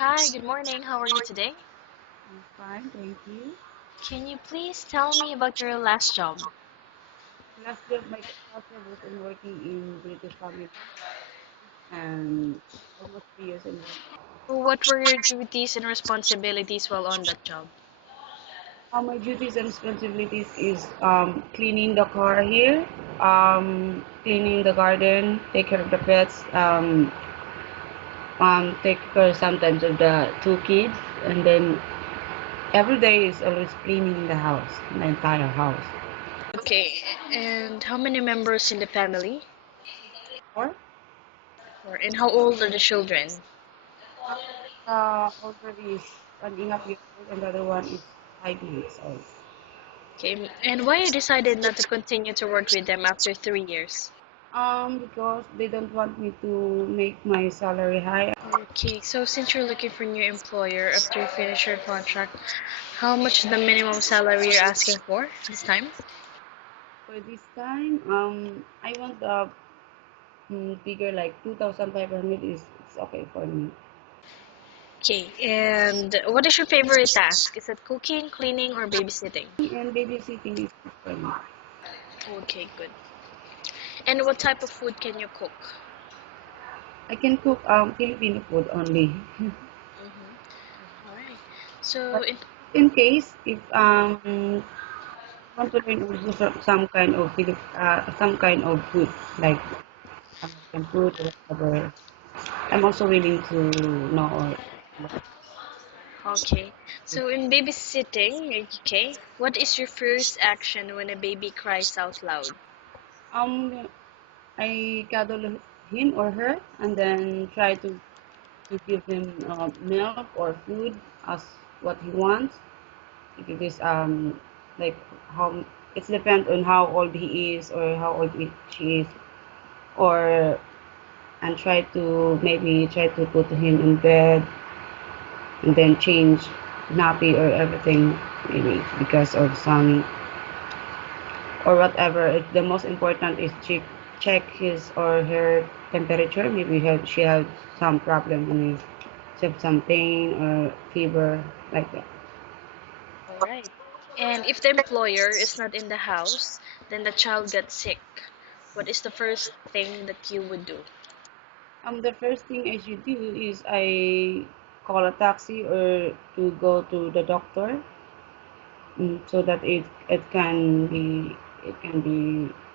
Hi, good morning. How are you today? I'm fine, thank you. Can you please tell me about your last job? My last job was in working in British Family and almost 3 years in work. What were your duties and responsibilities while on that job? My duties and responsibilities is cleaning the car here, cleaning the garden, take care of the pets, take care sometimes of the two kids, and then every day is always cleaning the house, the entire house. Okay, and how many members in the family? Or And how old are the children? already is 1.5 years old, and the other one is 5 years old. Okay, and why you decided not to continue to work with them after 3 years? Because they don't want me to make my salary high. Okay, so since you're looking for a new employer after you finish your contract, how much is the minimum salary you're asking for this time? For this time, I want a figure like 2,500 is it's okay for me. Okay, and what is your favorite task? Is it cooking, cleaning, or babysitting? And babysitting is good for me. Okay, good. And what type of food can you cook? I can cook Filipino food only. All right. So, But in case if want to learn also some kind of some kind of food like American food or whatever, I'm also willing to know or okay. So in babysitting, okay, what is your first action when a baby cries out loud? um I cuddle him or her and then try to give him milk or food as what he wants. If it is like how it depends on how old he is or how old she is, or and try to maybe try to put him in bed and then change nappy or everything maybe because of some or whatever. The most important is check his or her temperature. Maybe she has some problem in his, she have some pain or fever like that. All right. And if the employer is not in the house, then the child gets sick. What is the first thing that you would do? The first thing I should do is I call a taxi or to go to the doctor, so that it can be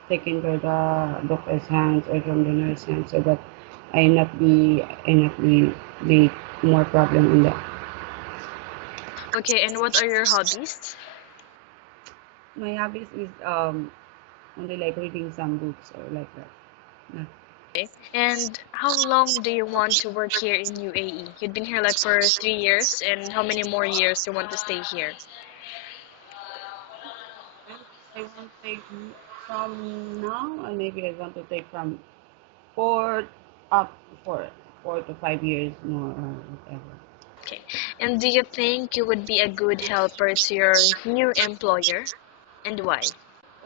taken by the doctor's hands or from the nurse hands, so that I not be more problem in that. Okay, and what are your hobbies? My hobbies is only like reading some books or like that. Yeah. Okay. And how long do you want to work here in UAE? You've been here like for 3 years, and how many more years you want to stay here? I want to take from now, and maybe I want to take from four up for 4 to 5 years more or whatever. Okay. And do you think you would be a good helper to your new employer? And why?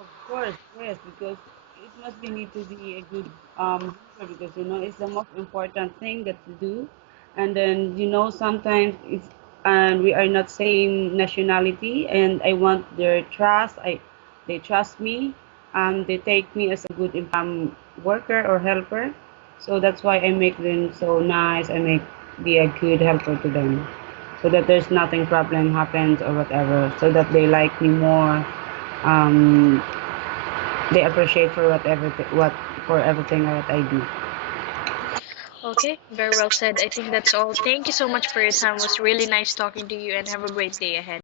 Of course, yes, because it must be need to be a good helper, because it's the most important thing that to do, and then sometimes it's and we are not same nationality, and I want their trust. They trust me, they take me as a good worker or helper, so that's why I make them so nice. I make be a good helper to them, so that there's nothing problem happens or whatever, so that they like me more. um, they appreciate for what for everything that I do. Okay, very well said. I think that's all. Thank you so much for your time. It was really nice talking to you, and have a great day ahead.